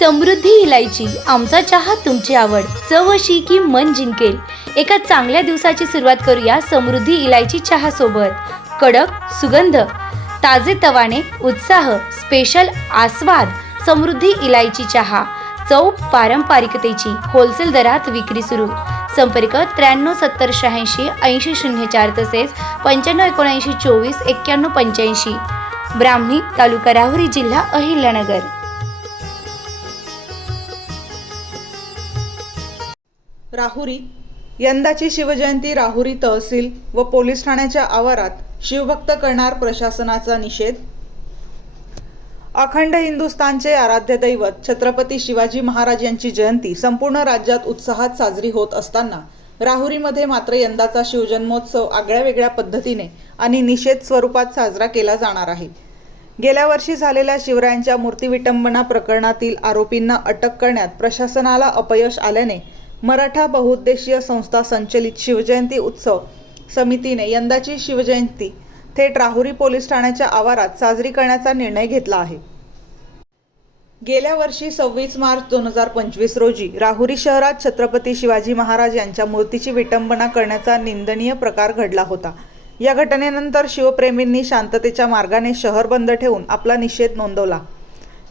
समृद्धी इलायची, आमचा चहा तुमची आवड, चव अशी की मन जिंकेल। एका चांगल्या दिवसाची सुरुवात करूया समृद्धी इलायची चहा सोबत। कडक सुगंध, ताजे तवाने, उत्साह, स्पेशल आस्वाद। समृद्धी इलायची चहा, चव पारंपरिकतेची, होलसेल दरात विक्री सुरू। संपर्क 93 70 86 80 04 तसेच 95 79 24 91 85। ब्राह्मणी, तालुका राहुरी, जिल्हा अहिल्यानगर। राहुरी यंदाची शिवजयंती राहुरी तहसील व पोलीस ठाण्याच्या आवारात शिवभक्त करणार प्रशासनाचा निषेध। अखंड हिंदुस्थानचे आराध्य दैवत छत्रपती शिवाजी महाराज यांची जयंती संपूर्ण राज्यात उत्साहात साजरी होत असताना राहुरीमध्ये मात्र यंदाचा शिवजन्मोत्सव आगळ्यावेगळ्या पद्धतीने आणि निषेध स्वरूपात साजरा केला जाणार आहे। गेल्या वर्षी झालेल्या शिवरायांच्या मूर्ती विटंबना प्रकरणातील आरोपींना अटक करण्यात प्रशासनाला अपयश आल्याने मराठा बहुउद्देशीय संस्था संचलित शिवजयंती उत्सव समितीने यंदाची शिवजयंती थेट राहुरी पोलीस ठाण्याच्या आवारात साजरी करण्याचा निर्णय घेतला आहे। गेल्या वर्षी 26 मार्च 2025 रोजी राहुरी शहरात छत्रपती शिवाजी महाराज यांच्या मूर्तीची विटंबना करण्याचा निंदनीय प्रकार घडला होता। या घटनेनंतर शिवप्रेमींनी शांततेच्या मार्गाने शहर बंद ठेवून आपला निषेध नोंदवला।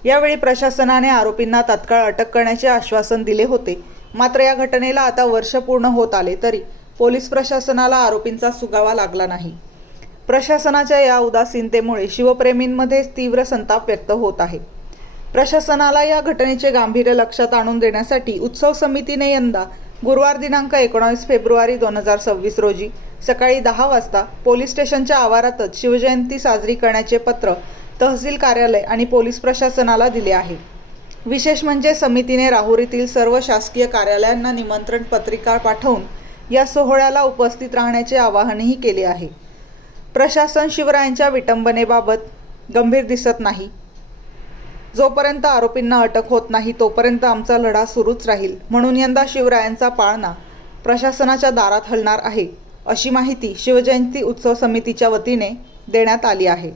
यावेळी प्रशासनाने आरोपींना तात्काळ अटक करण्याचे आश्वासन दिले होते। मात्र या घटनेला आता वर्ष पूर्ण होत आले तरी पोलीस प्रशासनाला आरोपींचा सुगावा लागला नाही। प्रशासनाच्या या उदासीनतेमुळे शिवप्रेमींमध्ये तीव्र संताप व्यक्त होत आहे। प्रशासनाला या घटनेचे गांभीर्य लक्षात आणून देण्यासाठी उत्सव समितीने यंदा गुरुवार दिनांक 19 फेब्रुवारी 2026 रोजी सकाळी 10 वाजता पोलीस स्टेशनच्या आवारातच शिवजयंती साजरी करण्याचे पत्र तहसील कार्यालय आणि पोलीस प्रशासनाला दिले आहे। विशेष म्हणजे समितीने राहुरीतील सर्व शासकीय कार्यालयांना निमंत्रण पत्रिका पाठवून या सोहळ्याला उपस्थित राहण्याचे आवाहनही केले आहे। प्रशासन शिवरायांच्या विटंबनेबाबत गंभीर दिसत नाही। जोपर्यंत आरोपींना अटक होत नाही तोपर्यंत आमचा लढा सुरूच राहील, म्हणून यंदा शिवरायांचा पाळणा प्रशासनाच्या दारात हलणार आहे, अशी माहिती शिवजयंती उत्सव समितीच्या वतीने देण्यात आली आहे।